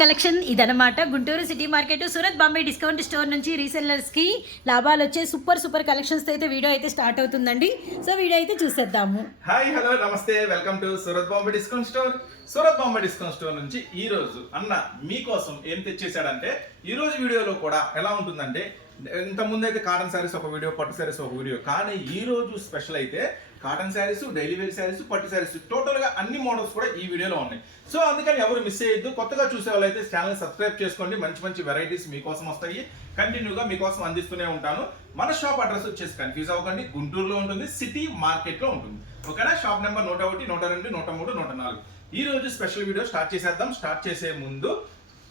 Collection ఇదనమాట. Guntur city market, Surat Bombay discount store నుంచి రీసెల్లర్స్కి లాభాలు వచ్చే సూపర్ కలెక్షన్స్ అయితే వీడియో అయితే స్టార్ట్ అవుతుందండి. సో వీడియో అయితే చూసేద్దాము. హాయ్ హలో నమస్తే, welcome to Surat Bombay discount store. Surat Bombay discount store నుంచి ఈ రోజు అన్న మీకోసం ఏం తెచ్చేసాడంటే, ఈ రోజు వీడియోలో కూడా ఎలా ఉంటుందంటే, ఇంత ముందు అయితే కాటన్ శారీస్ ఒక వీడియో, పట్టు శారీస్ ఒక వీడియో, కానీ ఈ రోజు స్పెషల్ అయితే cotton sarees, daily wear sarees, పట్టు శారీస్, టోటల్ గా అన్ని మోడల్స్ కూడా ఈ వీడియోలో ఉన్నాయి. సో అందుకని ఎవరు మిస్ అయ్యొద్దు. కొత్తగా చూసే వాళ్ళు అయితే ఛానల్ సబ్స్క్రైబ్ చేసుకోండి. మంచి వెరైటీస్ మీకోసం వస్తాయి. కంటిన్యూగా మీకోసం అందిస్తూనే ఉంటాను. మన షాప్ అడ్రస్ వచ్చేసి కన్ఫ్యూజ్ అవ్వకండి, గుంటూరులో ఉంటుంది, సిటీ మార్కెట్ లో ఉంటుంది. ఓకేనా? Shop number 101, 102, 103, 104. ఈ రోజు స్పెషల్ వీడియో స్టార్ట్ చేసేద్దాం. స్టార్ట్ చేసే ముందు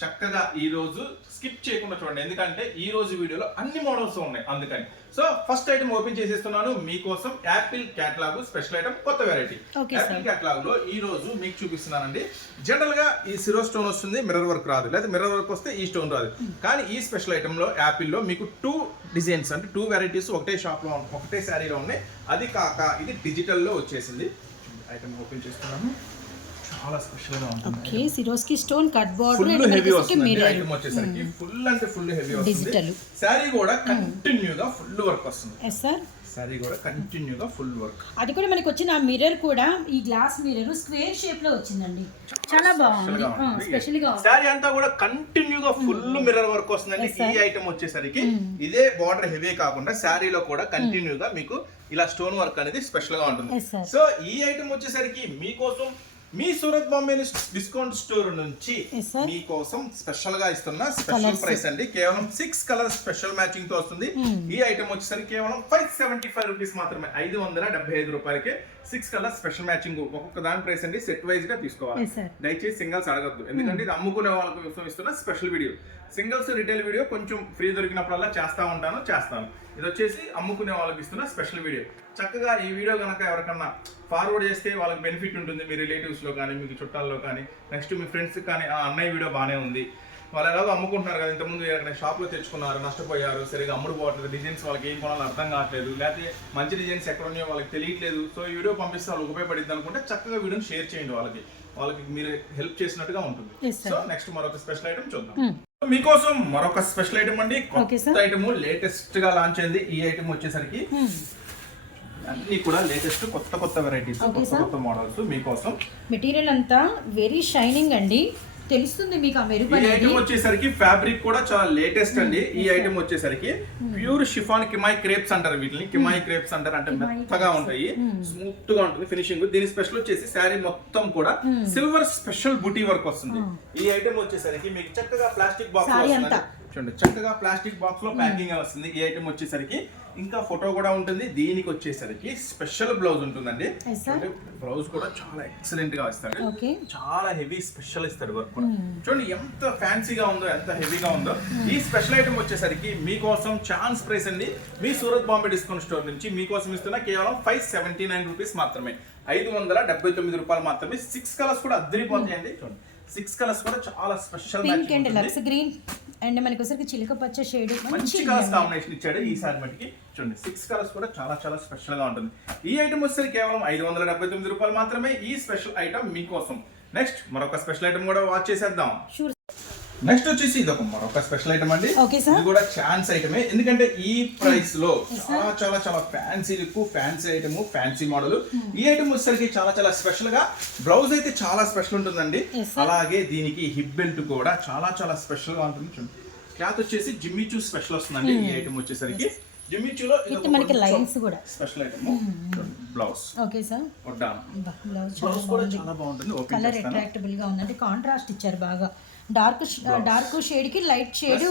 చక్కగా ఈ రోజు స్కిప్ చేయకుండా చూడండి, ఎందుకంటే ఈ రోజు వీడియోలో అన్ని మోడల్స్ ఉన్నాయి. అందుకని సో ఫస్ట్ ఐటమ్ ఓపెన్ చేసేస్తున్నాను మీకోసం. యాపిల్ క్యాటలాగ్ స్పెషల్ ఐటమ్, కొత్త వెరైటీ. యాపిల్ క్యాటలాగ్ లో ఈ రోజు మీకు చూపిస్తున్నానండి. జనరల్ గా ఈ సిరో స్టోన్ వస్తుంది, మిర్రర్ వర్క్ రాదు, లేదా మిర్రర్ వర్క్ వస్తే ఈ స్టోన్ రాదు. కానీ ఈ స్పెషల్ ఐటమ్ లో యాపిల్ లో మీకు 2 డిజైన్స్ అంటే 2 వెరైటీస్ ఒకటే షాప్ లో ఒకటే శారీలో ఉన్నాయి. అది కాక ఇది డిజిటల్ లో వచ్చేసింది. ఐటమ్ ఓపెన్ చేస్తున్నాను. చాలా స్పెషల్ గా ఉంటుంది. Okay, Swarovski stone cut border, full heavy వస్తుంది. ఐటమ్ వచ్చేసరికి ఫుల్ అంటే ఫుల్ హెవీ వస్తుంది. డిజిటల్ సారీ కూడా కంటిన్యూగా ఫుల్ వర్క్ వస్తుంది. ఎస్ సార్, సారీ కూడా కంటిన్యూగా ఫుల్ వర్క్. అది కూడా మనకి వచ్చిన మిర్రర్ కూడా ఈ గ్లాస్ మిర్రర్ స్క్వేర్ షేప్ లో వచ్చిందండి. చాలా బాగుంది, స్పెషల్ గా. సారీ అంతా కూడా కంటిన్యూగా ఫుల్ మిర్రర్ వర్క్ వస్తుందండి. ఈ ఐటమ్ వచ్చేసరికి ఇదే బార్డర్ హెవీ కాకుండా సారీలో కూడా కంటిన్యూగా మీకు ఇలా స్టోన్ వర్క్ అనేది స్పెషల్ గా ఉంటుంది. సో ఈ ఐటమ్ వచ్చేసరికి మీకోసం మీ సూరత్ బాంబే డిస్కౌంట్ స్టోర్ నుంచి మీకోసం స్పెషల్ గా ఇస్తున్న స్పెషల్ ప్రైస్ అండి. కేవలం 6 కలర్ స్పెషల్ మ్యాచింగ్ తో వస్తుంది. ఈ ఐటమ్ వచ్చేసరికి కేవలం 575 రూపీస్ మాత్రమే. 575 రూపాయలకే 6 కలర్ స్పెషల్ మ్యాచింగ్. ఒక్కొక్క దాని ప్రైస్ అండి, సెట్ వైజ్ గా తీసుకోవాలి. దయచేసి సింగల్స్ అడగద్దు, ఎందుకంటే ఇది అమ్ముకునే వాళ్ళకి ఇస్తున్న special video. Singles retail video కొంచెం ఫ్రీ దొరికినప్పుడల్లా చేస్తాను. ఇది వచ్చేసి అమ్ముకునే వాళ్ళకి ఇస్తున్న స్పెషల్ వీడియో. చక్కగా ఈ వీడియో కనుక ఎవరికన్నా ఫార్వర్డ్ చేస్తే వాళ్ళకి బెనిఫిట్ ఉంటుంది. మీ రిలేటివ్స్ లో కానీ, మీకు చుట్టాల్లో కానీ, నెక్స్ట్ మీ ఫ్రెండ్స్ కానీ, ఆ అన్నయ్య వీడియో బాగానే ఉంది, వాళ్ళు ఎలాగో అమ్ముకుంటున్నారు కదా, ఇంతకుముందు షాప్లో తెచ్చుకున్నారు, నష్టపోయారు, సరిగా అమ్ముడు పోవట్లేదు, డిజైన్స్ వాళ్ళకి ఏం కొనాలో అర్థం కావట్లేదు, లేకపోతే మంచి డిజైన్స్ ఎక్కడ ఉన్నాయో వాళ్ళకి తెలియట్లేదు. సో ఈ వీడియో పంపిస్తే వాళ్ళకి ఉపయోగపడింది అనుకుంటే చక్కగా వీడియోని షేర్ చేయండి. వాళ్ళకి మీరు హెల్ప్ చేసినట్టుగా ఉంటుంది. సో నెక్స్ట్ మరొక స్పెషల్ ఐటమ్ చూద్దాం. మీకోసం మరొక స్పెషల్ ఐటమ్ అండి, కొత్త ఐటమ్, లేటెస్ట్ గా లాంచ్ అయింది. ఈ ఐటమ్ వచ్చేసరికి అన్ని కూడా లేటెస్ట్ కొత్త వెరైటీస్, కొత్త మోడల్స్ మీకోసం. మెటీరియల్ అంతా వెరీ షైనింగ్ అండి, తెలుస్తుంది మీకు ఆ మెరుపు. ఈ ఐటమ్ వచ్చేసరికి ఫ్యాబ్రిక్ కూడా చాలా లేటెస్ట్ అండి. ఈ ఐటమ్ వచ్చేసరికి ప్యూర్ షిఫాన్ కిమాయి క్రేప్స్ అంటారు వీటిని. కిమాయి క్రేప్స్ అంటారు, అంటే మెత్తగా ఉంటాయి, స్మూత్ గా ఉంటుంది ఫినిషింగ్. దీని స్పెషల్ వచ్చేసి శారీ మొత్తం కూడా సిల్వర్ స్పెషల్ బూటీ వర్క్ వస్తుంది. ఈ ఐటమ్ వచ్చేసరికి మీకు చక్కగా ప్లాస్టిక్ బాక్స్ చూడండి, చక్కగా ప్లాస్టిక్ బాక్స్ లో ప్యాకింగ్ వస్తుంది. ఈ ఐటమ్ వచ్చేసరికి ఇంకా ఫోటో కూడా ఉంటుంది. దీనికి వచ్చేసరికి స్పెషల్ బ్లౌజ్ ఉంటుందండి. బ్లౌజ్ కూడా చాలా ఎక్సలెంట్ గా ఇస్తాడు, చాలా హెవీ స్పెషల్ ఇస్తాడు వర్క్ కూడా. చూడండి ఎంత ఫ్యాన్సీగా ఉందో, ఎంత హెవీగా ఉందో. ఈ స్పెషల్ ఐటమ్ వచ్చేసరికి మీకోసం ఛాన్స్ ప్రైస్ అండి. మీ సూరత్ బాంబే డిస్కౌంట్ స్టోర్ నుంచి మీకోసం ఇస్తున్న కేవలం 579 రూపీస్ మాత్రమే, 579 రూపాయలు మాత్రమే. 6 కలర్స్ కూడా అద్దరిపోతాయండి. చూడండి 6 కలర్స్ కూడా చాలా special, pink and lux green and మనకి వచ్చరికి చిలక పచ్చ షేడ్, మంచి కలర్స్ కాంబినేషన్ ఇచ్చాడు ఈసారి మటుకి. చూడండి 6 కలర్స్ కూడా చాలా స్పెషల్ గా ఉంటుంది. ఈ ఐటమ్ వచ్చేసరికి కేవలం 579 రూపాయలు మాత్రమే. ఈ స్పెషల్ ఐటమ్ మీకోసం. నెక్స్ట్ మరొక స్పెషల్ ఐటమ్ కూడా వాచ్ చేసేద్దాం. నెక్స్ట్ వచ్చేసి ఇది ఒక మరొక స్పెషల్ ఐటమ్ అండి. ఇది కూడా ఛాన్స్ ఐటమే, ఎందుకంటే ఈ ప్రైస్ లో చాలా fancy look, fancy item, fancy model. ఈ ఐటమ్ వచ్చేసరికి చాలా స్పెషల్ గా, బ్లౌజ్ అయితే చాలా స్పెషల్ ఉంటుందండి. అలాగే దీనికి హిప్ బెల్ట్ కూడా చాలా స్పెషల్ గా ఉంటుంది. చూడండి క్లాత్ వచ్చేసి జిమ్మిచూ స్పెషల్ వస్తుందండి. ఈ ఐటమ్ వచ్చేసరికి జిమ్మిచూలో మనకి లైన్స్ కూడా special item. Blouse okay sir, blouse కూడా చాలా బాగుంటుంది. కలర్ అట్రాక్టబుల్ గా ఉంది, అంటే కాంట్రాస్ట్ ఇచ్చారు బాగా. డార్క్ షేడ్ కి light shade.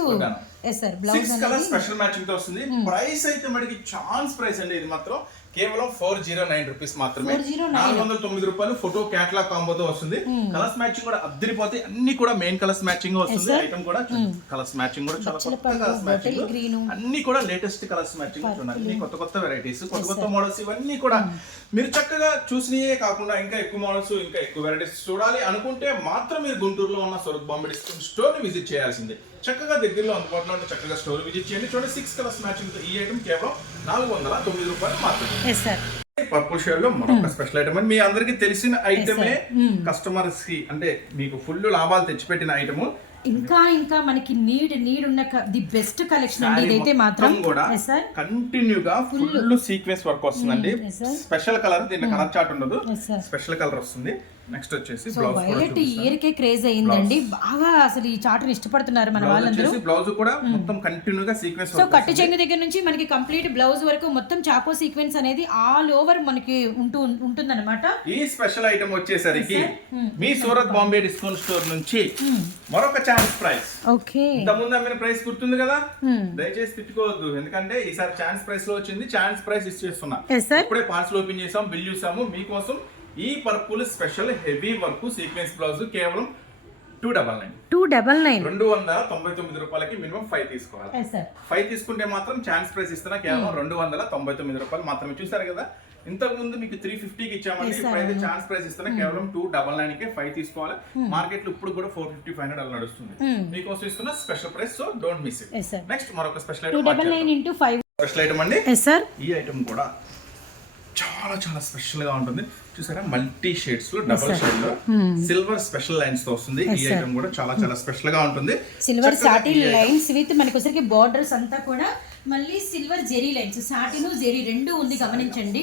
Yes sir, blouse 6 colour special matching తో వస్తుంది. ప్రైస్ అయితే మనకి ఛాన్స్ ప్రైస్ అండి. ఇది మాత్రం కేవలం 409 రూపీస్ మాత్రమే, 409 రూపాయలు. ఫోటో క్యాటలాగ్ కాంబోతో వస్తుంది. కలర్స్ మ్యాచింగ్ కూడా అద్దరిపోతాయి, అన్ని కూడా మెయిన్ కలర్స్ మ్యాచింగ్ వస్తుంది. ఐటమ్ కూడా కలర్స్ మ్యాచింగ్ కూడా చాలా కొత్త కలర్స్ మ్యాచింగ్, అన్ని కూడా లేటెస్ట్ కలర్స్ మ్యాచింగ్. అన్ని కొత్త వెరైటీస్, కొత్త మోడల్స్. ఇవన్నీ కూడా మీరు చక్కగా చూసినయే కాకుండా ఇంకా ఎక్కువ మోడల్స్, ఇంకా ఎక్కువ వెరైటీస్ చూడాలి అనుకుంటే మాత్రం మీరు గుంటూరులో ఉన్న సూరత్ బాంబే డిస్కౌంట్ స్టోర్ ని విజిట్ చేయాల్సిందే. చక్కగా దగ్గరలో అందుబాటులో ఉంటే చక్కగా స్టోర్ విజిట్ చేయండి. చూడండి 6 కలర్స్ మ్యాచింగ్ తో ఈ ఐటమ్ కేవలం 409 రూపాయలు మాత్రమే. పర్పుల్ షేడ్ లో మరొక స్పెషల్ ఐటమ్ అండి. మీ అందరికి తెలిసిన ఐటమే కస్టమర్స్ కి అంటే మీకు ఫుల్ లాభాలు తెచ్చిపెట్టిన ఐటమ్. ఇంకా ఇంకా మనకి నీడ్ ఉన్న ది బెస్ట్ కలెక్షన్ అండి ఇదైతే మాత్రం కూడా కంటిన్యూగా ఫుల్ సీక్వెన్స్ వర్క్ వస్తుందండి. స్పెషల్ కలర్, దీంట్లో కలర్ చార్ట్ ఉండదు, స్పెషల్ కలర్ వస్తుంది. నెక్స్ట్ వచ్చేసి బ్లౌజ్ వైలెట్ ఇయర్ కే క్రేజ్ అయ్యిందండి బాగా, అసలు ఈ చార్ట్ ఇష్టపడుతున్నారు మన వాళ్ళందరూ. బ్లౌజ్ కూడా మొత్తం కంటిన్యూగా సీక్వెన్స్. సో కట్టు చెంగు దగ్గర నుంచి మనకి కంప్లీట్ బ్లౌజ్ వరకు మొత్తం చాకో సీక్వెన్స్ అనేది ఆల్ ఓవర్ మనకి ఉంటుందన్నమాట. ఈ స్పెషల్ ఐటమ్ వచ్చేసరికి మీ సూరత్ బాంబే డిస్కౌంట్ స్టోర్ నుంచి మరొక ఛాన్స్ ప్రైస్. ఓకే, ఇంత ముందు అమ్మిన ప్రైస్ గుర్తుంది కదా, దయచేసి తిట్టుకోవద్దు, ఎందుకంటే ఈసారి ఛాన్స్ ప్రైస్ లో వచ్చింది. ఛాన్స్ ప్రైస్ ఇచ్చేస్తున్నా. ఇప్పుడే పార్సల్ ఓపెన్ చేసాం, బిల్ చూసాము మీకోసం. ఈ purple special heavy work sequence blouse కేవలం 299 299 రూపాయలకి మినిమం 5 తీసుకోవాలి. 5 తీసుకుంటే మాత్రం ఛాన్స్ ప్రైస్ ఇస్తున్నా, కేవలం 299 రూపాయలు మాత్రమే. చూసారు కదా, ఇంతకు ముందు మీకు 350కి ఇచ్చామండి, ఇప్పుడైతే ఛాన్స్ ప్రైస్ ఇస్తున్నా కేవలం 299కే 5 తీసుకోవాలి. మార్కెట్ లో ఇప్పుడు కూడా 450-500 అలా నడుస్తుంది. మీకోసం ఇస్తున్న special price, so don't miss it. Next మరొక స్పెషల్ ఐటమ్, 299 స్పెషల్ ఐటమ్ అండి. ఈ ఐటమ్ కూడా చాలా చాలా స్పెషల్ గా ఉంటుంది. చూసారా, మల్టీ షేడ్స్ లో డబుల్ షేడ్ లో సిల్వర్ స్పెషల్ లైన్స్ తో వస్తుంది. ఈ ఐటమ్ కూడా చాలా చాలా స్పెషల్ గా ఉంటుంది. సిల్వర్ సాటిన్ లైన్స్ విత్ మనకి వచ్చరికి బోర్డర్స్ అంతా కూడా మళ్ళీ silver zari lines, satin zari రెండు ఉంది, గమనించండి.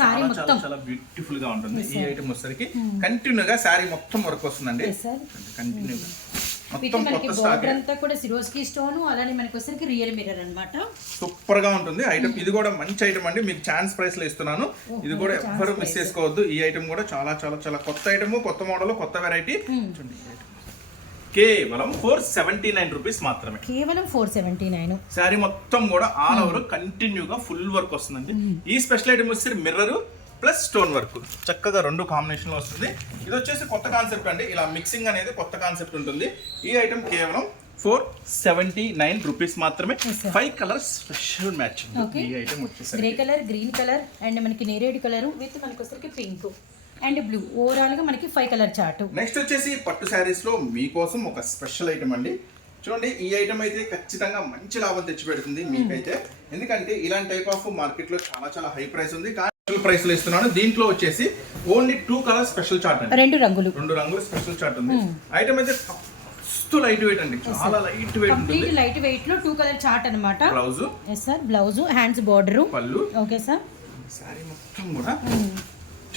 సారీ మొత్తం చాలా బ్యూటిఫుల్ గా ఉంటుంది. ఈ ఐటమ్ వచ్చరికి కంటిన్యూగా సారీ మొత్తం వర్క్ వస్తుందండి, కంటిన్యూగా మొత్తం కొత్త స్టాక్ అంతా కూడా సిరోస్కీ స్టోన్, అలానే మనకి వచ్చరికి రియల్ మిర్రర్ అన్నమాట. సూపర్ గా ఉంటుంది ఐటమ్. ఇది కూడా మంచి ఐటమ్ అండి, మీకు ఛాన్స్ ప్రైస్ లో ఇస్తున్నాను. ఇది కూడా ఎవ్వరు మిస్ చేసుకోవద్దు. ఈ ఐటమ్ కూడా చాలా చాలా చాలా కొత్త ఐటమ్, కొత్త మోడల్, కొత్త వెరైటీ. కేవలం 479 రూపీస్ మాత్రమే, కేవలం 479. సారీ మొత్తం కూడా ఆల్ ఓవర్ కంటిన్యూగా ఫుల్ వర్క్ వస్తుందండి. ఈ స్పెషల్ ఐటమ్ వచ్చేసి మిర్రర్ ప్లస్ స్టోన్ వర్క్, చక్కగా రెండు కాంబినేషన్ లో వస్తుంది. ఇది వచ్చేసి కొత్త కాన్సెప్ట్ అండి, ఇలా మిక్సింగ్ అనేది కొత్త కాన్సెప్ట్ ఉంటుంది. ఈ ఐటమ్ కేవలం 479 రూపీస్ మాత్రమే. 5 కలర్స్ స్పెషల్ మ్యాచింగ్. ఈ ఐటమ్ వచ్చేసి grey colour, green colour and మనకి నేరేడ్ కలర్ విత్ మనకి వచ్చరికి పింక్ అండ్ బ్లూ, ఓవరాల్ గా మనకి 5 కలర్ చార్ట్. నెక్స్ట్ వచ్చేసి పట్టు శారీస్ లో మీకోసం ఒక స్పెషల్ ఐటమ్ అండి. చూడండి, ఈ ఐటమ్ అయితే ఖచ్చితంగా మంచి లాభం తెచ్చిపెడుతుంది మీకైతే, ఎందుకంటే ఇలాంటి టైప్ ఆఫ్ మార్కెట్ లో చాలా చాలా హై ప్రైస్ ఉంది. ప్రైస్ లో ఇస్తున్నాను. దీంట్లో వచ్చేసి ఓన్లీ 2 కలర్ స్పెషల్ చార్ట్ అండి, 2 రంగులు స్పెషల్ చార్ట్ ఉంది. ఐటమ్ అయితే లైట్ వెయిట్ అండి, చాలా లైట్ వెయిట్ ఉంటుంది. లైట్ వెయిట్ లో 2 కలర్ చార్ట్ అన్నమాట. Blouse, yes sir, blouse, hands border, పళ్ళు. Okay sir. సారీ మొత్తం కూడా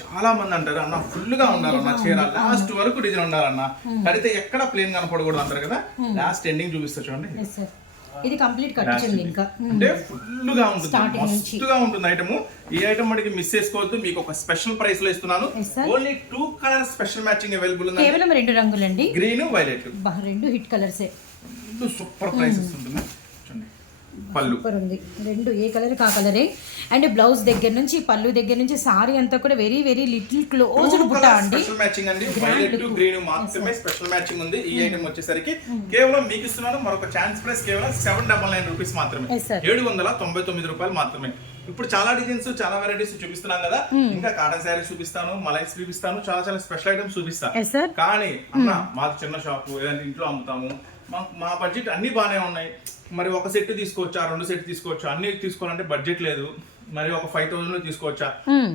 చాలా మంది అంటారు అన్న ఫుల్ గా ఉండాలన్న చీర, లాస్ట్ వరకు డిజైన్ ఉండాలన్న, కడితే ఎక్కడ ప్లేన్ కనపడకూడదు అంటారు కదా. లాస్ట్ ఎండింగ్ చూపిస్తా చూడండి, ఇది కంప్లీట్ కట్టించండి. ఇంకా అంటే ఫుల్ గా ఉంటుంది, మస్తుగా ఉంటుంది ఐటమ్. ఈ ఐటమ్ మనకి మిస్ చేసుకోవద్దు, మీకు ఒక స్పెషల్ ప్రైస్ లో ఇస్తున్నాను. Only 2 colour special matching available ఉంది, కేవలం 2 రంగులండి, గ్రీన్ వైలెట్, 2 హిట్ కలర్సే. సూపర్ ప్రైసెస్ ఉంటుంది. పళ్ళు ఉంది, 2 ఏ కలర్ కా కలరే. అండ్ బ్లౌజ్ దగ్గర నుంచి పళ్ళు దగ్గర నుంచి సారీ అంతా కూడా వెరీ వెరీ లిటిల్ క్లోజ్డ్ బుట్ట అండి. స్పెషల్ మ్యాచింగ్ అండి, వైలెట్ టు గ్రీన్ మాత్రమే స్పెషల్ మ్యాచింగ్ ఉంది. ఈ ఐటమ్ వచ్చేసరికి కేవలం మీకు ఇస్తున్నాను మరొక ఛాన్స్ ప్రైస్, కేవలం 799 రూపీస్ మాత్రమే, 799 రూపాయలు మాత్రమే. ఇప్పుడు చాలా డిజైన్స్, చాలా వెరైటీస్ చూపిస్తున్నాం కదా, ఇంకా కాటన్ శారీస్ చూపిస్తాను, మలైస్ చూపిస్తాను, చాలా చాలా స్పెషల్ ఐటమ్స్ చూపిస్తాను. కానీ అన్న మాది చిన్న షాప్, ఏదైనా ఇంట్లో అమ్ముతాము, మా బడ్జెట్ అన్ని బాగానే ఉన్నాయి, మరి ఒక సెట్ తీసుకోవచ్చా, 2 సెట్ తీసుకోవచ్చా, అన్ని తీసుకోవాలంటే బడ్జెట్ లేదు, మరి ఒక 5000 తీసుకోవచ్చా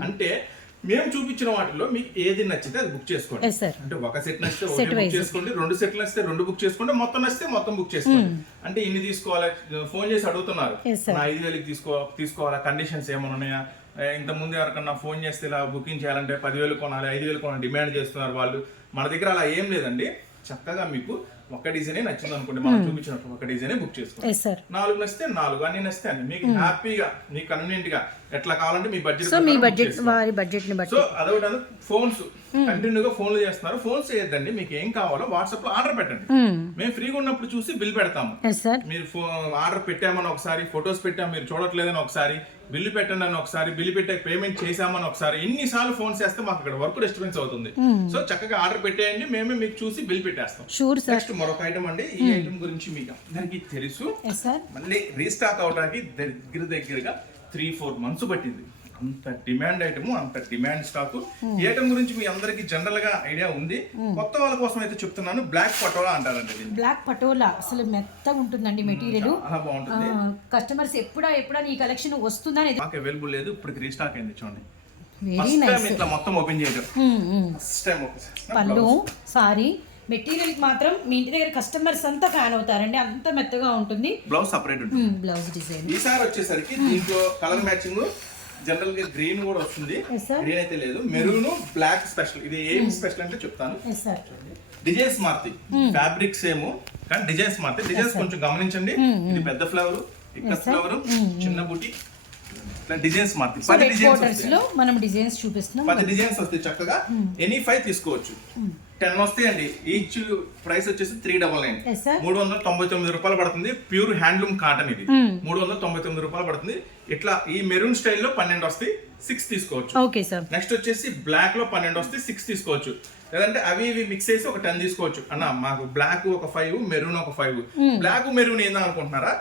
అంటే, మేము చూపించిన వాటిలో మీకు ఏది నచ్చితే అది బుక్ చేసుకోండి. అంటే ఒక సెట్ నచ్చితే ఒకటి బుక్ చేసుకోండి, 2 సెట్లు నచ్చితే 2 బుక్ చేసుకోండి, మొత్తం నచ్చితే మొత్తం బుక్ చేసుకోండి. అంటే ఇన్ని తీసుకోవాలి, ఫోన్ చేసి అడుగుతున్నారు, నా 5000కి తీసుకోవాలా, కండిషన్స్ ఏమైనా ఉన్నాయా, ఇంత ముందు ఎవరికన్నా ఫోన్ చేస్తే ఇలా బుకింగ్ చేయాలంటే 10,000 కొనాలి, 5,000 కొనాలి డిమాండ్ చేస్తున్నారు వాళ్ళు. మన దగ్గర అలా ఏం లేదండి, చక్కగా మీకు ఒక డిజైనే నచ్చింది అనుకోండి, మనం చూపించినట్టు ఒక డిజైనే బుక్ చేసుకోండి. 4 నచ్చితే 4, అన్ని నచ్చితే అన్ని, మీకు హ్యాపీగా మీకు కన్వీనియంట్ గా ఎట్లా కావాలంటే మీ బడ్జెట్, సో మీ బడ్జెట్ వారి బడ్జెట్ ని బట్టి. సో అదొకటి. ఫోన్స్ కంటిన్యూగా ఫోన్లు చేస్తున్నారు, ఫోన్స్ చేయొద్దండి, మీకు ఏం కావాలో వాట్సాప్ లో ఆర్డర్ పెట్టండి, మేము ఫ్రీగా ఉన్నప్పుడు చూసి బిల్ పెడతాము. మీరు ఆర్డర్ పెట్టామని ఒకసారి, ఫొటోస్ పెట్టాము మీరు చూడట్లేదని ఒకసారి, బిల్లు పెట్టండి అని ఒకసారి, బిల్లు పెట్టే పేమెంట్ చేసామని ఒకసారి, ఎన్నిసార్లు ఫోన్ చేస్తే మాకు ఇక్కడ వర్క్ డిస్టర్బెన్స్ అవుతుంది. సో చక్కగా ఆర్డర్ పెట్టేయండి, మేమే మీకు చూసి బిల్ పెట్టేస్తాం. నెక్స్ట్ మరొక ఐటమ్ అండి, ఈ ఐటమ్ గురించి మీకు అందరికీ తెలుసు, మళ్ళీ రీస్టాక్ అవడానికి దగ్గరగా 3-4 months పట్టింది. అంత డిమాండ్ ఐటమ్, అంత డిమాండ్ స్టాక్. ఈ ఐటమ్ గురించి మీ అందరికి జనరల్ గా ఐడియా ఉంది, కొత్త వాళ్ళ కోసం అయితే చెప్తున్నాను. బ్లాక్ పటోలా అంటారండి, బ్లాక్ పటోలా అసలు మెత్తగా ఉంటుందండి మెటీరియల్, చాలా బాగుంటుంది. కస్టమర్స్ ఎప్పుడా ఈ కలెక్షన్ వస్తుందా అనేది మాకు అవైలబుల్ లేదు, ఇప్పుడు రీస్టాక్ అయింది చూడండి. Very first time nice. ఇట్లా మొత్తం ఓపెన్ చేయడం ఫస్ట్ టైం ఓపెన్ చేసిన పళ్ళు సారీ మెటీరియల్ మాత్రం మీ ఇంటి దగ్గర కస్టమర్స్ అంతా ఫ్యాన్ అవుతారండి, అంత మెత్తగా ఉంటుంది. బ్లౌజ్ సపరేట్ ఉంటుంది. బ్లౌజ్ డిజైన్ ఈసారి వచ్చేసరికి దీంట్లో కలర్ మ్యాచింగ్ జనరల్ గా గ్రీన్ కూడా వస్తుంది. గ్రీన్ అయితే లేదు, మెరూన్ బ్లాక్ స్పెషల్. ఇది ఏం స్పెషల్ అంటే చెప్తాను. డిజైన్స్ మారుతాయి, ఫ్యాబ్రిక్ సేమ్ కానీ డిజైన్స్ మారుతాయి. డిజైన్స్ కొంచెం గమనించండి. ఇది పెద్ద ఫ్లవర్, ఇక్కడ ఫ్లవర్, చిన్న బుట్టి, డిజైన్స్ మారుతాయి. 10 డిజైన్స్ లో మనం డిజైన్స్ చూపిస్తున్నాం. 10 డిజైన్స్ వస్తాయి. చక్కగా ఎనీ 5 తీసుకోవచ్చు. 10 వస్తాయండి. ఈచ్ ప్రైస్ వచ్చేసి 399, 399 రూపాయలు పడుతుంది. ప్యూర్ హ్యాండ్లూమ్ కాటన్ ఇది 399 రూపాయలు పడుతుంది. ఇట్లా ఈ మెరూన్ స్టైల్లో 12 వస్తాయి, 6 తీసుకోవచ్చు. Okay sir. నెక్స్ట్ వచ్చేసి బ్లాక్ లో 12 వస్తాయి, 6 తీసుకోవచ్చు. లేదంటే అవి ఇవి మిక్స్ చేసి ఒక 10 తీసుకోవచ్చు. అన్న మాకు బ్లాక్ ఒక 5, మెరూన్ ఒక 5. బ్లాక్ మెరూన్ ఏందని అనుకుంటున్నారా?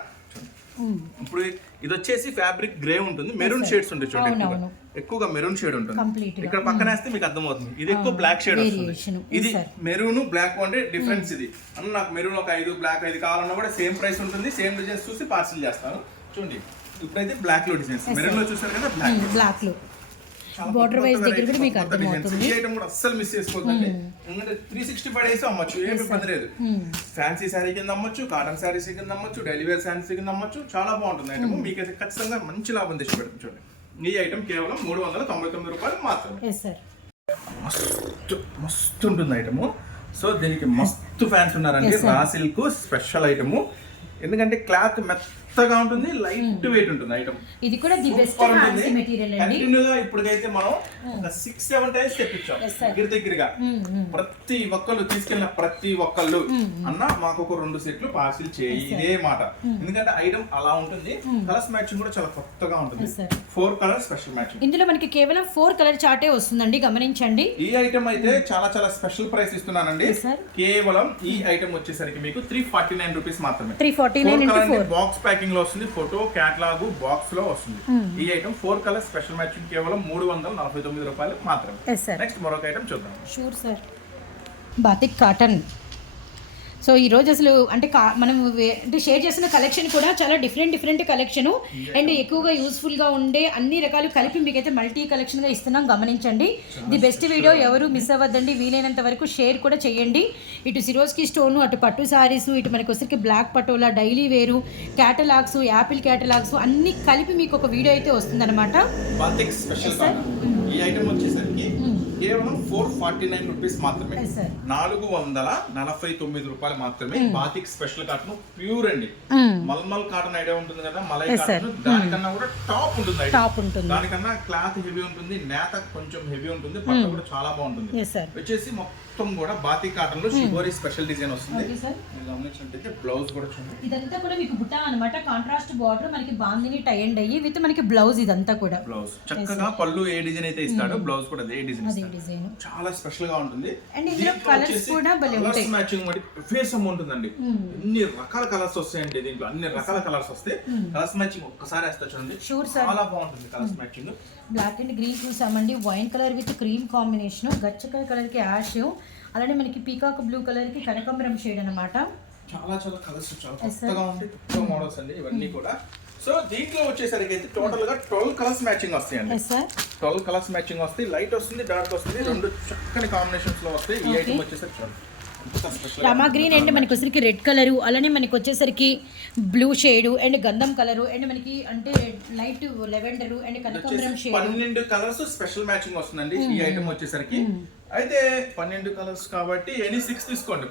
ఇప్పుడు ఇది వచ్చేసి ఫ్యాబ్రిక్ గ్రే ఉంటుంది, మెరూన్ షేడ్స్ ఉంటాయి చూడండి. ఎక్కువగా మెరూన్ షేడ్ ఉంటుంది. ఇక్కడ పక్కన వేస్తే మీకు అర్థమవుతుంది. ఇది ఎక్కువ బ్లాక్ షేడ్ వస్తుంది. ఇది మెరూన్ బ్లాక్ అంటే డిఫరెన్స్. ఇది అన్న నాకు మెరూన్ ఒక 5, బ్లాక్ 5 కావాలన్నా కూడా సేమ్ ప్రైస్ ఉంటుంది. సేమ్ డిజైన్స్ చూసి పార్సిల్ చేస్తాను. చూడండి ఇప్పుడైతే బ్లాక్ లో డిజైన్స్, మెరూన్ లో చూసారు కదా బ్లాక్ లో బోర్డర్ వైస్ దగ్గర కూడా మీకు అర్థమవుతుంది. ఈ ఐటమ్ కూడా అస్సలు మిస్ చేసుకోవద్దండి. ఎందుకంటే 365 డేస్ అమ్మచ్చు, ఏం ఇబ్బంది లేదు. ఫ్యాన్సీ శారీ కింద అమ్మచ్చు, కాటన్ శారీస్ కింద అమ్మచ్చు, డైలీ వేర్ శారీస్ కింద అమ్మచ్చు. చాలా బాగుంటుంది ఐటమ్. మీకు అయితే ఖచ్చితంగా మంచి లాభం తెచ్చి పెడుతుంది. చూడండి ఈ ఐటమ్ కేవలం 399 రూపాయలు మాత్రమే. మస్తు మస్తు ఉంటుంది ఐటమ్. సో దీనికి మస్తు ఫ్యాన్స్ ఉన్నారండి. Raw silk special item. ఎందుకంటే క్లాత్ మెత్తగా ఉంటుంది, లైట్ వెయిట్ ఉంటుంది ఐటమ్. ఇది కూడా ది బెస్ట్ ఫ్యాన్సీ మెటీరియల్ అండి. కంటిన్యూగా ఇప్పటికైతే మనం ఒక 6-7 టైమ్స్ తెప్పించాం దగ్గరగా. ప్రతి ఒక్కళ్ళు తీసుకెళ్ళిన ప్రతి ఒక్కళ్ళు అన్న మాకు ఒక 2 సెట్లు పార్సిల్ చేయి, ఇదే మాట. ఎందుకంటే ఐటమ్ అలా ఉంటుంది. కలర్స్ మ్యాచింగ్ కూడా చాలా కొత్తగా ఉంటుంది. 4 కలర్ స్పెషల్ మ్యాచింగ్. ఇందులో మనకి కేవలం 4 కలర్ చార్టే వస్తుందండి, గమనించండి. ఈ ఐటమ్ అయితే చాలా చాలా స్పెషల్ ప్రైస్ ఇస్తున్నానండి. కేవలం ఈ ఐటమ్ వచ్చేసరికి మీకు 349 రూపీస్ మాత్రమే. 349 బాక్స్ ప్యాకింగ్ లో వస్తుంది. ఫోటో క్యాటలాగ్ బాక్స్ లో వస్తుంది. ఈ ఐటమ్ 4 కలర్ స్పెషల్ మ్యాచింగ్ కేవలం 349 రూపాయలు మాత్రమే. నెక్స్ట్ మరొక ఐటమ్ చూద్దాం. Sure sir. Batik cotton. So ఈరోజు అసలు అంటే మనం అంటే షేర్ చేస్తున్న కలెక్షన్ కూడా చాలా డిఫరెంట్ కలెక్షను అండ్ ఎక్కువగా యూస్ఫుల్గా ఉండే అన్ని రకాలు కలిపి మీకైతే మల్టీ కలెక్షన్గా ఇస్తున్నాం, గమనించండి. ది బెస్ట్ వీడియో ఎవరు మిస్ అవ్వద్దండి. వీలైనంత వరకు షేర్ కూడా చేయండి. ఇటు సిరోస్కి స్టోను, అటు పట్టు సారీసు, ఇటు మనకి వచ్చరికి బ్లాక్ పటోలా, డైలీ వేరు, క్యాటలాగ్స్, యాపిల్ క్యాటలాగ్స్ అన్ని కలిపి మీకు ఒక వీడియో అయితే వస్తుందన్నమాట. ఈ ఐటమ్ వచ్చేసరికి కేవలం 449 రూపీస్ మాత్రమే. 449 రూపాయలు మాత్రమే. బాతిక్ స్పెషల్ కాటన్ ప్యూర్ అండి. మల్మల్ కాటన్ ఐడియా ఉంటుంది కదా, మలై కాటన్, దానికన్నా కూడా టాప్ ఉంటుంది. దానికన్నా క్లాత్ హెవీ ఉంటుంది, నేత కొంచెం హెవీ ఉంటుంది, పట్టు కూడా చాలా బాగుంటుంది. వచ్చేసి మొత్తం కూడా బాతిక్ కాటన్ లో షిబోరి స్పెషల్ డిజైన్ వస్తుంది. గమనించినట్లయితే బ్లౌజ్ కూడా చూడండి. ఇదంతా కూడా మీకు బుట్ట అన్నమాట. కాంట్రాస్ట్ బార్డర్ మనకి బాందిని టై అండ్ అయ్యి విత్ మనకి బ్లౌజ్. ఇదంతా కూడా బ్లౌజ్ చక్కగా పళ్ళు ఏ డిజైన్ అయితే ఇస్తాడో బ్లౌజ్ కూడా అదే డిజైన్. చాలా స్పెషల్ గా ఉంటుంది. అండ్ ఇందులో కలర్స్ కూడా భలే ఉంటాయి. మ్యాచింగ్ బట్టి ఫేస్ ఉంటుందండి. ఎన్ని రకాల కలర్స్ వస్తాయండి దీంట్లో, అన్ని రకాల కలర్స్ వస్తాయి. కలర్స్ మ్యాచింగ్ ఒక్కసారి వేస్తా చూడండి, చాలా బాగుంటుంది colours matching. Black and green చూసామండి, wine colour with cream combination, గచ్చకాయ కలర్ కి యాష్, అలానే మనకి పీకాక్ బ్లూ కలర్ కి కనకాంబరం షేడ్ అన్నమాట. చాలా చాలా కలర్స్ చాలా కొత్తగా ఉంటాయి, కొత్త మోడల్స్ అండి ఇవన్నీ కూడా. సో దీంట్లో వచ్చేసరికి అయితే టోటల్ గా 12 కలర్స్ మ్యాచింగ్ వస్తాయండి. 12 కలర్స్ మ్యాచింగ్ వస్తాయి. లైట్ వస్తుంది, డార్క్ వస్తుంది, 2 చక్కని కాంబినేషన్స్ లో వస్తాయి. ఈ ఐటమ్ వచ్చేసరికి రామా గ్రీన్ అండ్ మనకి వచ్చేసరికి రెడ్ కలరు, అలానే మనకి వచ్చేసరికి బ్లూ షేడ్ అండ్ గంధం కలరు అండ్ మనకి అంటే లైట్ లెవెండర్ అండ్ కనకాంబరం షేడ్. 12 కలర్స్ స్పెషల్ మ్యాచింగ్ వస్తుందండి ఈ ఐటమ్ వచ్చేసరికి. అయితే 12 కలర్స్ కాబట్టి ఎనీ 6 తీసుకోండి.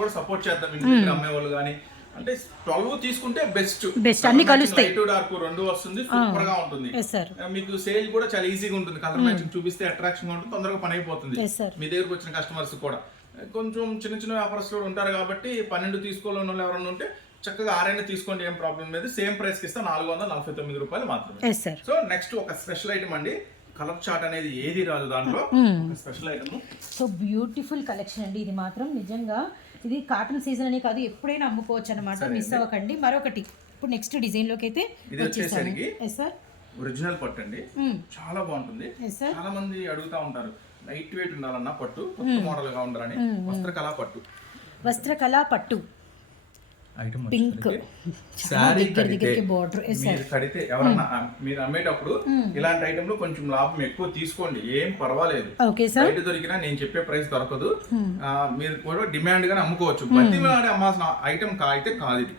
కూడా సపోర్ట్ చేద్దాం. ఇంటి అమ్మే వాళ్ళు కానీ అంటే 12 తీసుకుంటే బెస్ట్. అన్ని కలుస్తాయి. లైట్ డార్క్ 2 వస్తుంది, సూపర్ గా ఉంటుంది. మీకు సేల్ కూడా చాలా ఈజీగా ఉంటుంది. కలర్ మ్యాచింగ్ చూపిస్తే అట్రాక్షన్ గా ఉంటుంది, తొందరగా పని అయిపోతుంది. మీ దగ్గరకు వచ్చిన కస్టమర్స్ కూడా కొంచెం చిన్న వ్యాపారస్తులు ఉంటారు కాబట్టి 12 తీసుకోవాలని వాళ్ళు ఎవరైనా ఉంటే చక్కగా 6 తీసుకోండి, ఏం ప్రాబ్లం లేదు. సేమ్ ప్రైస్ కి ఇస్తే 449 రూపాయలు మాత్రమే. సో నెక్స్ట్ ఒక స్పెషల్ ఐటమ్ అండి. కలర్ చార్ట్ అనేది ఏది రాదు దాంట్లో, special item. So beautiful collection అండి ఇది మాత్రం. నిజంగా ఇది కాటన్ సీజన్ అనే కాదు, ఎప్పుడైనా అమ్ముకోవచ్చు అనమాట. మిస్ అవ్వకండి. మరొకటి ఇప్పుడు నెక్స్ట్ డిజైన్ లోకి అయితే ఇది వచ్చేసరికి ఒరిజినల్ పట్టు అండి, చాలా బాగుంటుంది. చాలా మంది అడుగుతా ఉంటారు లైట్ వెయిట్ ఉండాలన్న పట్టు, కొత్త మోడల్ గా ఉండాలని. వస్త్రకళా పట్టు. ఐటమ్ పింక్ శారీ కడితే బార్డర్ మీరు కడితే ఎవరన్నా మీరు అమ్మేటప్పుడు ఇలాంటి ఐటమ్ లో కొంచెం లాభం ఎక్కువ తీసుకోండి, ఏం పర్వాలేదు. Okay sir. బయట దొరికినా నేను చెప్పే ప్రైస్ దొరకదు, మీరు కూడా డిమాండ్ గానే అమ్ముకోవచ్చు. ప్రతి అమ్మాల్సిన ఐటమ్ అయితే కాదు ఇది,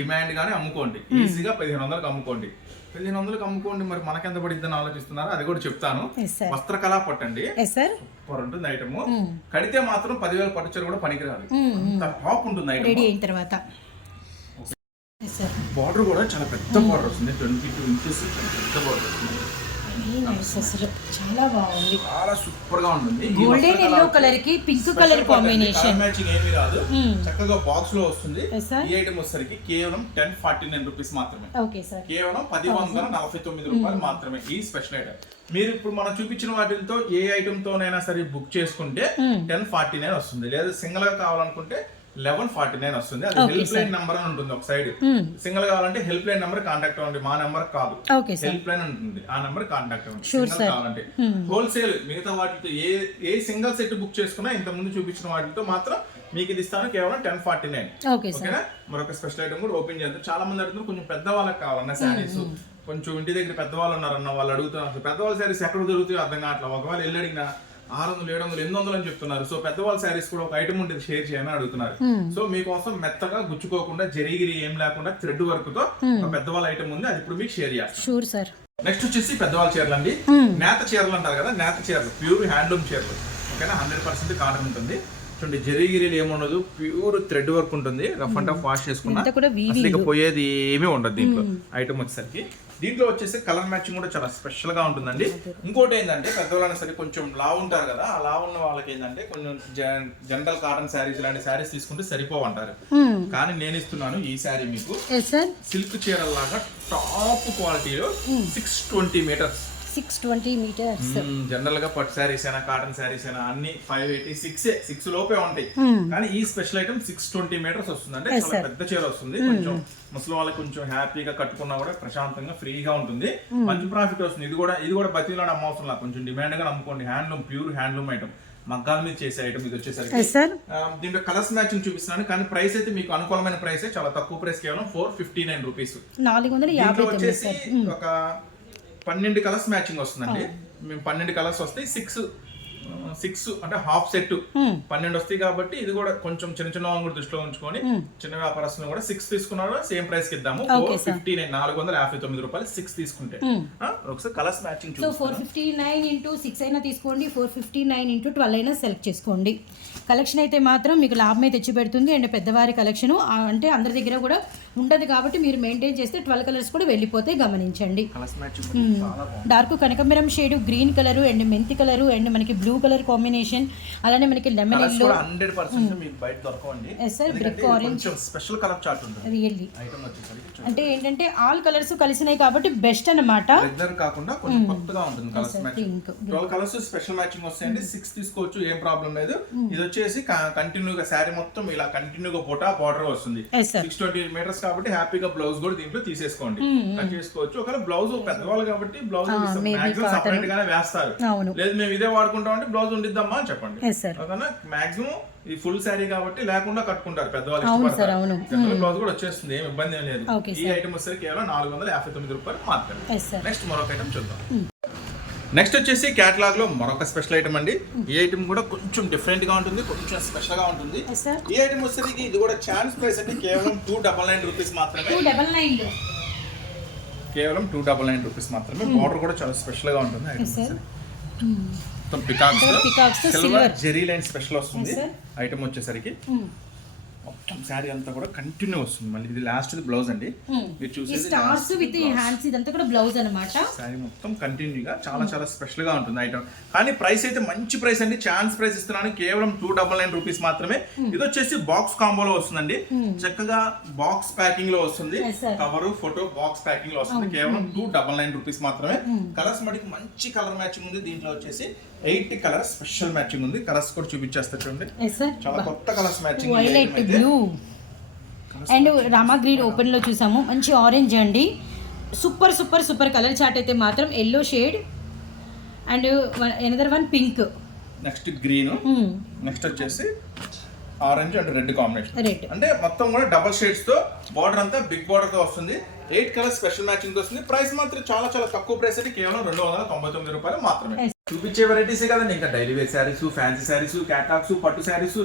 డిమాండ్ గానే అమ్ముకోండి. ఈజీగా 1500కి అమ్ముకోండి. 1500కి అమ్ముకోండి, మరి మనకెంత పడిద్దని ఆలోచిస్తున్నారు, అది కూడా చెప్తాను. వస్త్రకళా పట్టండి, సూపర్ ఉంటుంది ఐటమ్. కడితే మాత్రం 10,000 పట్టుచీర కూడా పనికిరాదు, అంత టాప్ ఉంటుంది ఐటమ్. రెడీ అయిన తర్వాత బార్డర్ కూడా చాలా పెద్ద బార్డర్ వస్తుంది, 22 ఇంచెస్ పెద్ద బార్డర్ వస్తుంది. చాలా బాగుంది, చాలా సూపర్ గా ఉంటుంది. గోల్డెన్ ఎల్లో కలర్ కి పింక్ కలర్ కాంబినేషన్ మ్యాచింగ్ ఏమీ రాదు, చక్కగా బాక్స్ లో వస్తుంది. ఈ ఐటమ్ వచ్చేసరికి కేవలం 1049 రూపీస్ మాత్రమే. కేవలం 1049 రూపాయలు మాత్రమే ఈ స్పెషల్ ఐటమ్. మీరు ఇప్పుడు మనం చూపించిన వాటితో ఏ ఐటమ్ తోనైనా సరే బుక్ చేసుకుంటే 1049 వస్తుంది. లేదా సింగిల్ గా కావాలనుకుంటే 1149 వస్తుంది. అది హెల్ప్ లైన్ నెంబర్ అని ఉంటుంది ఒక సైడ్. సింగిల్ కావాలంటే హెల్ప్ లైన్ నెంబర్ కాంటాక్ట్ అవ్వండి, మా నెంబర్ కాదు, హెల్ప్ లైన్ ఉంటుంది, ఆ నెంబర్ కాంటాక్ట్ అవ్వండి. సింగిల్ కావాలంటే హోల్సేల్ మిగతా వాటితో ఏ సింగిల్ సెట్ బుక్ చేసుకున్నా ఇంత ముందు చూపించిన వాటితో మాత్రం మీకు ఇది ఇస్తాను కేవలం 1049. ఓకేనా? మరొక స్పెషల్ ఐటమ్ కూడా ఓపెన్ చేద్దాం. చాలా మంది అడుగుతున్నారు కొంచెం పెద్దవాళ్ళకి కావాలన్న శారీస్, కొంచెం ఇంటి దగ్గర పెద్దవాళ్ళు ఉన్నారన్న వాళ్ళు అడుగుతున్నారు. పెద్దవాళ్ళ శారీస్ ఎక్కడ దొరుకుతాయో అర్థం కావట్లేదు. ఒకవేళ వెళ్ళి అడిగినా 600, 700, 800 అని చెప్తున్నారు. సో పెద్దవాళ్ళ శారీస్ కూడా ఒక ఐటమ్ ఉంటుంది, షేర్ చేయమని అడుగుతున్నారు. సో మీకోసం మెత్తగా గుచ్చుకోకుండా జరిగిరి ఏం లేకుండా థ్రెడ్ వర్క్ తో ఒక పెద్దవాళ్ళ ఐటమ్ ఉంది, అది ఇప్పుడు మీకు షేర్ చేస్తాను. నెక్స్ట్ వచ్చేసి పెద్దవాళ్ళ చీరలు అండి. నేత చీరలు అంటారు కదా, నేత చీరలు, ప్యూర్ హ్యాండ్లూమ్ చీరలు. ఓకేనా? 100% కాటన్ ఉంటుంది. చూడండి, జరిగిరీలు ఏముండదు, ప్యూర్ థ్రెడ్ వర్క్ ఉంటుంది. రఫ్ అండ్ టఫ్ వాష్ చేసుకున్నా అసలు పోయేది ఏమీ ఉండదు దీంట్లో. ఐటమ్ వచ్చేసరికి దీంట్లో వచ్చేసి కలర్ మ్యాచింగ్ కూడా చాలా స్పెషల్ గా ఉంటుందండి. ఇంకోటి ఏంటంటే పెద్దవాళ్ళని సరే కొంచెం లావు ఉంటారు కదా, ఆ లావు ఉన్న వాళ్ళకి ఏంటంటే కొంచెం జనరల్ కాటన్ శారీస్ ఇలాంటి శారీస్ తీసుకుంటే సరిపోవంటారు. కానీ నేను ఇస్తున్నాను ఈ శారీ మీకు సిల్క్ చీరల్లాగా టాప్ క్వాలిటీలో 620 మీటర్స్. 620 meters. జనరల్ గా పట్టు శారీస్ అయినా కాటన్ శారీస్ అయినా అన్ని 580, 6 లోపే ఉంటాయి. కానీ ఈ స్పెషల్ ఐటమ్ 620 మీటర్స్ వస్తుంది. అంటే చాలా పెద్ద చీర వస్తుంది. కొంచెం ముసలి వాళ్ళకి కొంచెం హ్యాపీగా కట్టుకున్నా కూడా ప్రశాంతంగా ఫ్రీగా ఉంటుంది. మంచి ప్రాఫిట్ వస్తుంది. ఇది కూడా బతిలాడ అమ్మవసరం, కొంచెం డిమాండ్ గా అమ్ముకోండి. హ్యాండ్లూమ్, ప్యూర్ హ్యాండ్లూమ్ ఐటమ్, మగ్గాల మీద చేసే ఐటమ్ ఇది వచ్చేసరికి. దీంట్లో కలర్స్ మ్యాచింగ్ చూపిస్తున్నాను, కానీ ప్రైస్ అయితే మీకు అనుకూలమైన ప్రైస్, చాలా తక్కువ ప్రైస్, కేవలం 459 రూపీస్. వచ్చేసి ఒక 12 కలర్స్ మ్యాచింగ్ వస్తుందండి. మేము 12 కలర్స్ వస్తాయి. 6 అంటే హాఫ్ సెట్ 12 వస్తాయి. కాబట్టి ఇది కూడా కొంచెం చిన్న వాళ్ళని కూడా దృష్టిలో ఉంచుకొని చిన్న వ్యాపారస్తులను కూడా 6 తీసుకున్నారు సేమ్ ప్రైస్ కి ఇద్దాము. 459, 459 రూపాయలు 6 తీసుకుంటే. ఒకసారి కలర్స్ మ్యాచింగ్ చూడండి. 459 into 6 అయినా తీసుకోండి, 459 into 12 అయినా సెలెక్ట్ చేసుకోండి. కలెక్షన్ అయితే మాత్రం మీకు లాభమే తెచ్చి పెడుతుంది. అండ్ పెద్దవారి కలెక్షన్ అంటే అందరి దగ్గర కూడా ఉండదు కాబట్టి మీరు మెయింటైన్ చేస్తే 12 కలర్స్ కూడా వెళ్ళిపోతే గమనించండి. డార్క్ కనకమరం షేడ్, గ్రీన్ కలర్ అండ్ మెంతి కలర్ అండ్ మనకి బ్లూ కలర్ కాంబినేషన్, అలానే మనకి లెమన్ ఎల్లో 100% మీకు బయట దొరకవండి. Brick orange special colour chart ఉంటుంది రియల్లీ. అంటే ఏంటంటే ఆల్ కలర్స్ కలిసినాయి కాబట్టి బెస్ట్ అన్నమాట. రెగ్యులర్ కాకుండా కొంచెం కొత్తగా ఉంటుంది colours matching. 12 colours special matching వస్తాయండి. 6 తీసుకోవచ్చు, ఏం ప్రాబ్లం లేదు. ఇది వచ్చేసి కంటిన్యూగా శారీ మొత్తం ఇలా కంటిన్యూగా బోటా బార్డర్ వస్తుంది. 620 మీటర్స్ కాబట్టి హ్యాపీగా బ్లౌజ్ కూడా దీంట్లో తీసేసుకోండి, కట్ చేసుకోవచ్చు. ఒకవేళ బ్లౌజ్ పెద్దవాళ్ళు కాబట్టి బ్లౌజ్ మాక్సిమం సపరేట్ గానే వేస్తారు. లేదు మేము ఇదే వాడుకుంటాం అంటే బ్లౌజ్ ఉండిద్దామా అని చెప్పండి. ఓకేనా? మాక్సిమం ఇది ఫుల్ శారీ కాబట్టి లేకుండా కట్టుకుంటారు పెద్దవాళ్ళు, ఇష్టపడతారు. బ్లౌజ్ కూడా వచ్చేస్తుంది, ఏం ఇబ్బంది ఏం లేదు. ఈ ఐటమ్ వచ్చేసరికి కేవలం 459 రూపాయలు మాత్రమే. నెక్స్ట్ మరొక ఐటమ్ చూద్దాం. నెక్స్ట్ వచ్చేసి క్యాటలాగ్ లో మరొక స్పెషల్ ఐటమ్ అండి. ఈ ఐటమ్ కూడా కొంచెం డిఫరెంట్ గా ఉంటుంది, కొంచెం స్పెషల్ గా ఉంటుంది. ఈ ఐటమ్ వచ్చేసరికి ఇది కూడా ఛాన్స్ ప్రైస్ అంటే కేవలం 299 రూపీస్ మాత్రమే. కేవలం 299 రూపీస్ మాత్రమే. బార్డర్ కూడా చాలా స్పెషల్ గా ఉంటుంది. మొత్తం peacocks silver zari line special వస్తుంది. ఐటమ్ వచ్చేసరికి మొత్తం శారీ అంతా కూడా కంటిన్యూ వస్తుంది. మళ్ళీ ఇది లాస్ట్ బ్లౌజ్ అండి, మీరు చూసేది స్టార్స్ విత్ హ్యాండ్స్, ఇదంతా కూడా బ్లౌజ్ అన్నమాట. శారీ మొత్తం కంటిన్యూగా చాలా స్పెషల్ గా ఉంటుంది ఐటమ్. కానీ ప్రైస్ అయితే మంచి ప్రైస్ అండి, ఛాన్స్ ప్రైస్ ఇస్తున్నాను. కేవలం 299 రూపీస్ మాత్రమే. ఇది వచ్చేసి బాక్స్ కాంబోలో వస్తుందండి. చక్కగా బాక్స్ ప్యాకింగ్ లో వస్తుంది, కవర్ ఫోటో బాక్స్ ప్యాకింగ్ లో వస్తుంది. కేవలం 299 రూపీస్ మాత్రమే. కలర్స్ మటుకు మంచి కలర్ మ్యాచింగ్ ఉంది. దీంట్లో వచ్చేసి 8 కలర్స్ స్పెషల్ మ్యాచింగ్ ఉంది. కలర్స్ కూడా చూపించేస్తా చూడండి, చాలా కొత్త colours matching. Violet, blue and రామా గ్రీన్ ఓపెన్ లో చూసాము. మంచి ఆరెంజ్ అండి. Super super super colour chart అయితే మాత్రం yellow shade and another one pink, next green, next వచ్చేసి orange and red combination. Red అంటే మొత్తం కూడా డబల్ షేడ్స్ తో బార్డర్ అంతా బిగ్ బార్డర్ తో వస్తుంది. 8 కలర్స్ స్పెషల్ మ్యాచింగ్ తో వస్తుంది. ప్రైస్ మాత్రం చాలా చాలా తక్కువ ప్రైస్ అంటే కేవలం 299 రూపాయలు మాత్రమే. చూపించే వెరైటీసే కదండి, ఇంకా daily wear saris, fancy saris, క్యాటాక్స్, పట్టు శారీస్,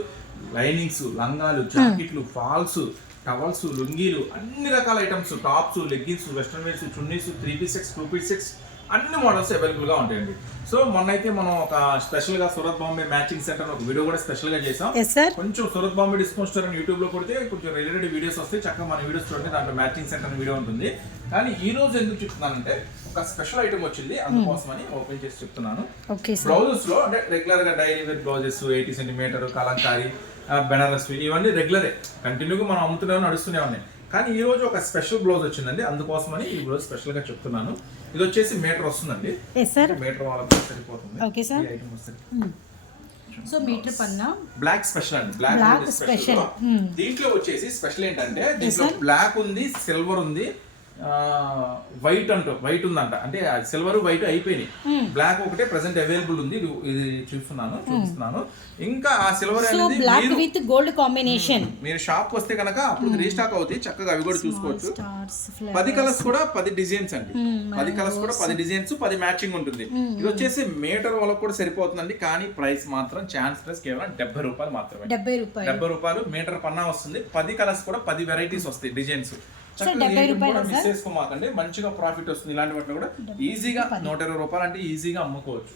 లైనింగ్స్, లంగాలు, జాకెట్లు, ఫాల్స్, టవల్స్, లుంగీలు, అన్ని రకాల items, tops, leggings, western wears, chunnis, 3-piece sets, 2-piece sets, అన్ని మోడల్స్ అవైలబుల్ గా ఉంటాయండి. సో మొన్నైతే మనం ఒక స్పెషల్ గా సూరత్ బాంబే మ్యాచింగ్ సెంటర్ ఒక వీడియో కూడా స్పెషల్ గా చేసాం. కొంచెం సూరత్ బాంబే డిస్కౌంట్ స్టోర్ అని యూట్యూబ్ లో కొడితే కొంచెం రిలేటెడ్ వీడియోస్ వస్తాయి, చక్కగా మన వీడియోస్ చూడండి, దాంట్లో మ్యాచింగ్ సెంటర్ వీడియో ఉంటుంది. కానీ ఈ రోజు ఎందుకు చెప్తున్నానంటే ఒక స్పెషల్ ఐటమ్ వచ్చింది, అందుకోసమని ఓపెన్ చేసి చెప్తున్నాను. బ్లౌజెస్ లో అంటే రెగ్యులర్ గా daily wear blouses 80 centimetre, Kalamkari, Banaras, ఇవన్నీ రెగ్యులరే కంటిన్యూగా మనం అమ్ముతూనే నడుస్తూనే ఉన్నాయి. కానీ ఈ రోజు ఒక స్పెషల్ బ్లౌజ్ వచ్చిందండి, అందుకోసమని ఈ బ్లౌజ్ స్పెషల్ గా చెప్తున్నాను. ఇది వచ్చేసి మీటర్ వస్తుందండి, మీటర్ వాళ్ళకి సరిపోతుంది. ఈ ఐటమ్ వస్తుంది. సో మీటర్ పన్నా బ్లాక్ స్పెషల్ అండి, బ్లాక్ స్పెషల్. దీంట్లో వచ్చేసి స్పెషల్ ఏంటంటే దీంట్లో బ్లాక్ ఉంది, సిల్వర్ ఉంది, వైట్ వైట్ ఉందంట. అంటే సిల్వర్ వైట్ అయిపోయినాయి, బ్లాక్ ఒకటే ప్రెసెంట్ అవైలబుల్ ఉంది. ఇది చూపిస్తున్నాను. ఇంకా ఆ సిల్వర్ అనేది బ్లాక్ విత్ గోల్డ్ కాంబినేషన్ మీరు షాప్ వస్తే కనుక అప్పుడు రీస్టాక్ అవుతాయి, చక్కగా అవి కూడా చూసుకోవచ్చు. 10 కలర్స్ కూడా 10 డిజైన్స్ అండి, 10 కలర్స్ కూడా 10 డిజైన్స్, 10 మ్యాచింగ్ ఉంటుంది. ఇది వచ్చేసి మీటర్ వాళ్ళకి కూడా సరిపోతుందండి. కానీ ప్రైస్ మాత్రం ఛాన్స్ ప్రైస్ కేవలం 70 రూపాయలు మాత్రమే. 70 రూపాయలు మీటర్ పన్నా వస్తుంది. 10 కలర్స్ కూడా 10 వెరైటీస్ వస్తాయి, డిజైన్స్. మిస్ చేసుకోమాకండి, మంచిగా ప్రాఫిట్ వస్తుంది. ఇలాంటి వాటిలో కూడా ఈజీగా 120 రూపాయలు అంటే ఈజీగా అమ్ముకోవచ్చు.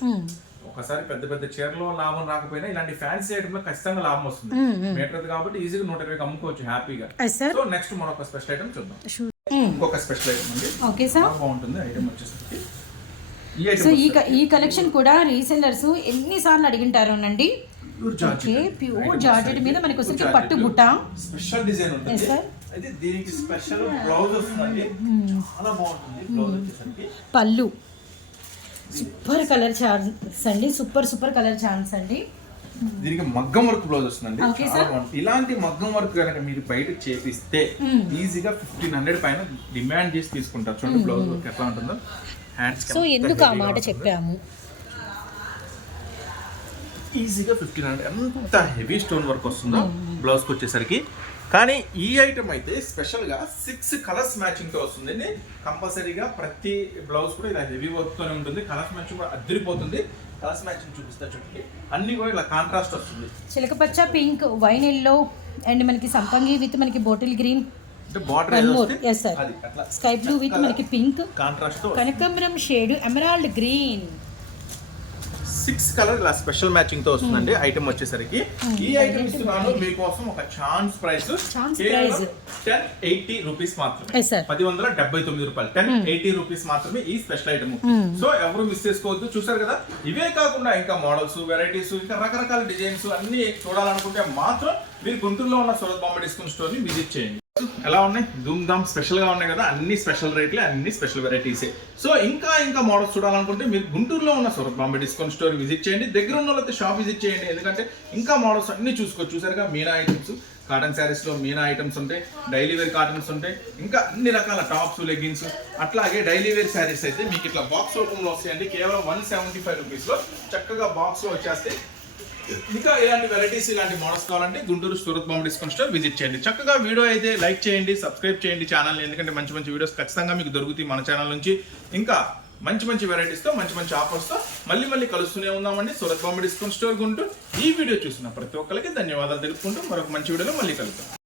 ఒకసారి పెద్ద పెద్ద చీరలో లాభం రాకపోయినా ఇలాంటి ఫ్యాన్సీ ఐటమ్ లో ఖచ్చితంగా లాభం వస్తుంది. మీటర్ కాబట్టి ఈజీగా 120 అమ్ముకోవచ్చు హ్యాపీగా. సో నెక్స్ట్ మరొక స్పెషల్ ఐటమ్ చూద్దాం. ఇంకొక స్పెషల్ ఐటమ్ అండి, బాగుంటుంది ఐటమ్ వచ్చేసరికి. ఈ కలెక్షన్ కూడా రీసెల్లర్స్ ఎన్నిసార్లు అడిగింటారు అనండి. ప్యూర్ జార్జెట్ మీద మనకి వచ్చేసి పట్టు బుట్ట స్పెషల్ డిజైన్ ఉంటుంది. అయితే దీనికి స్పెషల్ బ్లౌజ్ వస్తుందండి, చాలా బాగుంటుంది బ్లౌజ్ వచ్చేసరికి. పళ్ళు సూపర్ కలర్ చాన్స్ అండి, సూపర్ కలర్ చాన్స్ అండి. దీనికి మగ్గం వర్క్ బ్లౌజ్ వస్తుందండి. ఇలాంటి మగ్గం వర్క్ కనుక మీరు బయట చేపిస్తే ఈజీగా 1500 పైన డిమాండ్ చేసి తీసుకుంటారు. చూడండి బ్లౌజ్ వర్క్ ఎట్లా ఉంటుందో. హ్యాండ్స్ సో ఎందుకు ఆ మాట చెప్పాము, ఈజీగా 1500 ఎంత హెవీ స్టోన్ వర్క్ వస్తుందో బ్లౌజ్కి వచ్చేసరికి. కానీ ఈ ఐటమ్ అయితే స్పెషల్గా 6 కలర్స్ మ్యాచింగ్ తో వస్తుంది. కంపల్సరీగా ప్రతి బ్లౌజ్ కూడా ఇలా హెవీ వర్క్ తోనే ఉంటుంది. కలర్స్ మ్యాచింగ్ కూడా అదిరిపోతుంది. కలర్స్ మ్యాచింగ్ చూపిస్తా చూడండి, అన్ని కూడా ఇలా కాంట్రాస్ట్ వస్తుంది. చిలకపచ్చ, పింక్, వైన్ ఎల్లో అండ్ మనకి సంపంగి విత్ మనకి బాటిల్ గ్రీన్, అంటే బార్డర్ స్కై బ్లూ విత్ మనకి పింక్ కాంట్రాస్ట్ తో, కనకాంబరం షేడ్, ఎమరాల్డ్ గ్రీన్, 6 కలర్ ఇలా స్పెషల్ మ్యాచింగ్ తో వస్తుందండి ఐటమ్ వచ్చేసరికి. ఈ ఐటమ్ ఇస్తున్నాను మీకోసం ఒక ఛాన్స్ ప్రైస్ 1080 రూపీస్ మాత్రమే, 1079 రూపాయలు, 1080 రూపీస్ మాత్రమే ఈ స్పెషల్ ఐటమ్. సో ఎవరు మిస్ చేసుకోవద్దు. చూసారు కదా, ఇవే కాకుండా ఇంకా మోడల్స్, వెరైటీస్, ఇంకా రకరకాల డిజైన్స్ అన్ని చూడాలనుకుంటే మాత్రం మీరు గుంటూరులో ఉన్న సూరత్ బాంబే డిస్కౌంట్ స్టోర్ ని విజిట్ చేయండి. ఎలా ఉన్నాయి, ధూమ్ ధామ్ స్పెషల్ గా ఉన్నాయి కదా, అన్ని స్పెషల్ రేట్లే, అన్ని స్పెషల్ వెరైటీసే. సో ఇంకా మోడల్స్ చూడాలనుకుంటే మీరు గుంటూరులో ఉన్న Surat Bombay discount store visit చేయండి. దగ్గర ఉన్న వాళ్ళైతే షాప్ విజిట్ చేయండి, ఎందుకంటే ఇంకా మోడల్స్ అన్ని చూసుకోవచ్చు. చూసారుగా మీనా ఐటమ్స్, కాటన్ శారీస్ లో మీనా ఐటమ్స్ ఉంటాయి, డైలీ వేర్ కాటన్స్ ఉంటాయి, ఇంకా అన్ని రకాల టాప్స్, లెగ్గిన్స్, అట్లాగే డైలీ వేర్ శారీస్ అయితే మీకు ఇట్లా బాక్స్ రూపంలో వస్తాయండి. కేవలం 175 రూపీస్ లో చక్కగా బాక్స్ లో వచ్చేస్తాయి. ఇంకా ఇలాంటి వెరైటీస్, ఇలాంటి మోడల్స్ కావాలంటే Guntur Surat Bombay discount store visit చేయండి. చక్కగా వీడియో అయితే లైక్ చేయండి, సబ్స్క్రైబ్ చేయండి ఛానల్ని, ఎందుకంటే మంచి వీడియోస్ ఖచ్చితంగా మీకు దొరుకుతాయి మన ఛానల్ నుంచి. ఇంకా మంచి వెరైటీస్తో, మంచి ఆఫర్స్తో మళ్ళీ కలుస్తూనే ఉందామండి. Surat Bombay discount store Guntur. ఈ వీడియో చూసిన ప్రతి ఒక్కరికి ధన్యవాదాలు తెలుపుకుంటూ మరొక మంచి వీడియోలో మళ్ళీ కలుద్దాం.